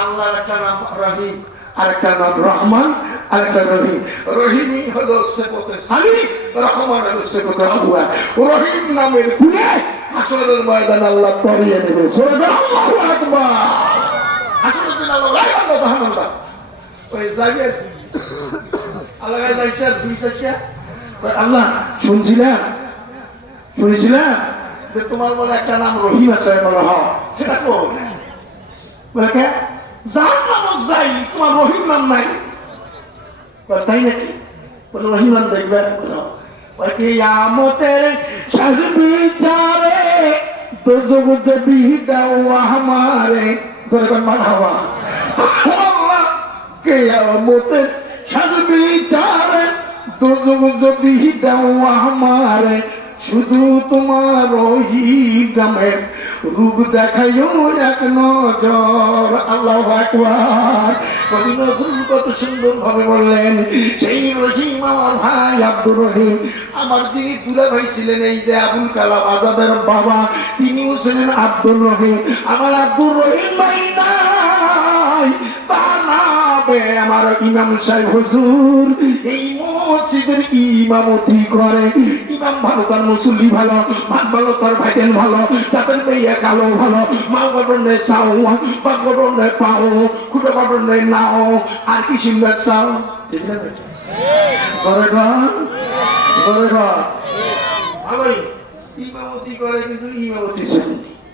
আল্লাহর একটা নাম রহিম, আরেকটা নাম রহমান, আরেকটা রহিম। রহিমই হলো সেপথে সালি, রহমান হলো সেপথে আবুয়া। রহিম নামের গুণে হাসরের ময়দান আল্লাহ পরিয়ে নেবে। আল্লাহু আকবার। হাসরের দিন আল্লাহ সুবহানাল্লাহ ওই জায়গায় আল্লাহ যাইছে দুইটা আল্লাহ শুনছিলাম যে তোমার বলে একটা নাম রহিম আছে, বলে হ সেটা তো বলে কে যার নাম যাই তোমার রহিম নাম নাই, তাই নাকি? বলে রহিম নাম দেখবে কিয়ামতের শেষ বিচারে দুজক যদি দাও আমারে জোরে মারহাবা। আল্লাহ কিয়ামতের শেষ বিচারে দুজক যদি দাও আমারে শুধু তোমার রহিম নামের রূপ দেখাইও এক নজর। আল্লাহু আকবার। কত সুন্দর ভাবে বললেন, সেই রহিম আমার ভাই আব্দুর রহিম, আমার যিনি দুলা ভাই ছিলেন এই যে আবুল কালাম আজাদের বাবা, তিনিও ছিলেন আব্দুর রহিম। আমার আব্দুর রহিম ভাই নাই, তা না আমার ইমাম সাহেব হুজুর এই মসজিদের ইমামতি করে। ইমাম ভালো, তার মুসল্লি ভালো, ভাত ভালো, তার ভাইটেন ভালো, তাদের মেয়ে কালো ভালো, মা বাবার নেই চাও, বাপ বাবার নেই পাও, খুঁটে বাবার নেই নাও, আর কি সুন্দর চাও। ঠিক না ভালোই ইমামতি করে, কিন্তু ইমামতি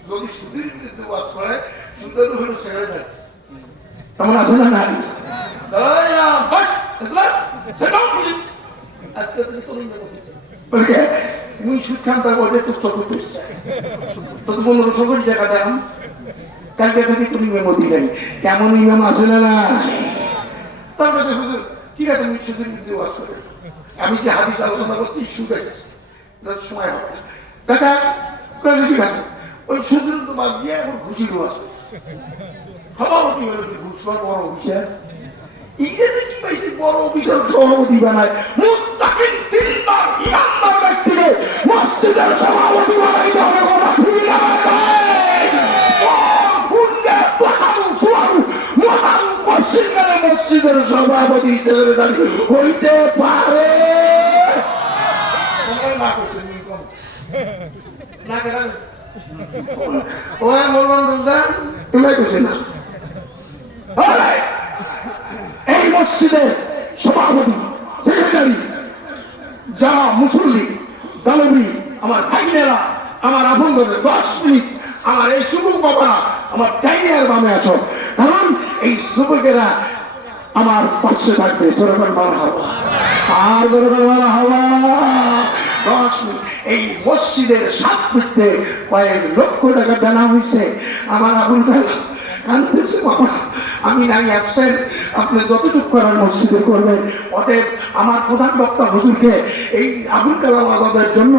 যদি সুদের বিরুদ্ধে বাস করে সুদের হলো সেক্রেটারি, তেমন আছে না নাই? তুমি সুদ খান তা বলতে তোর চোখ করছে তোর 1500 টাকা দাম, কালকে থেকে তুমি মেমতি গাই, এমন ইমাম আছে না না? তার কাছে হুজুর ঠিক আছে আমি সুদের বিরুদ্ধে বাস করে, আমি যে হাদিস আলোচনা করছি সুদ আছে সময় হবে দেখা ঠিক আছে, ওই সুদের তো বাদ দিয়ে এখন ঘুষি ডোবাস সভাপতি হলো ঘুষ বড় অফিসার। ইংরেজি কি পাইছে বড় অফিসার সভাপতি বানায়? মুত্তাকিন দিনদার ইমানদার ব্যক্তিকে মসজিদের সভাপতি বানাইতে হবে। কথা ঠিক না? মসজিদের সভাপতি হইতে পারে এই মসজিদের সভাপতি সেক্রেটারি যা মুসল্লি দালবি আমার ভাইয়েরা আমার আপনদের 10 মিনিট আমার এই যুবক বাবারা আমার ডাইনিয়ার বামে আসো, কারণ এই যুবকেরা আমার পাশে থাকবে। জোরে মারহাবা আর জোরে মারহাবা। 10 মিনিট এই মসজিদের 7 ফিটে কয়েক লক্ষ টাকা দেওয়া হয়েছে। আমার আবুল কালাম কাঁদতেছে, বাবা আমি নাই অ্যাবসেন্ট, আপনি যতটুকু করার মসজিদে করবেন। অতএব আমার প্রধান বক্তা হুজুরকে এই আবুল কালাম আজাদের জন্য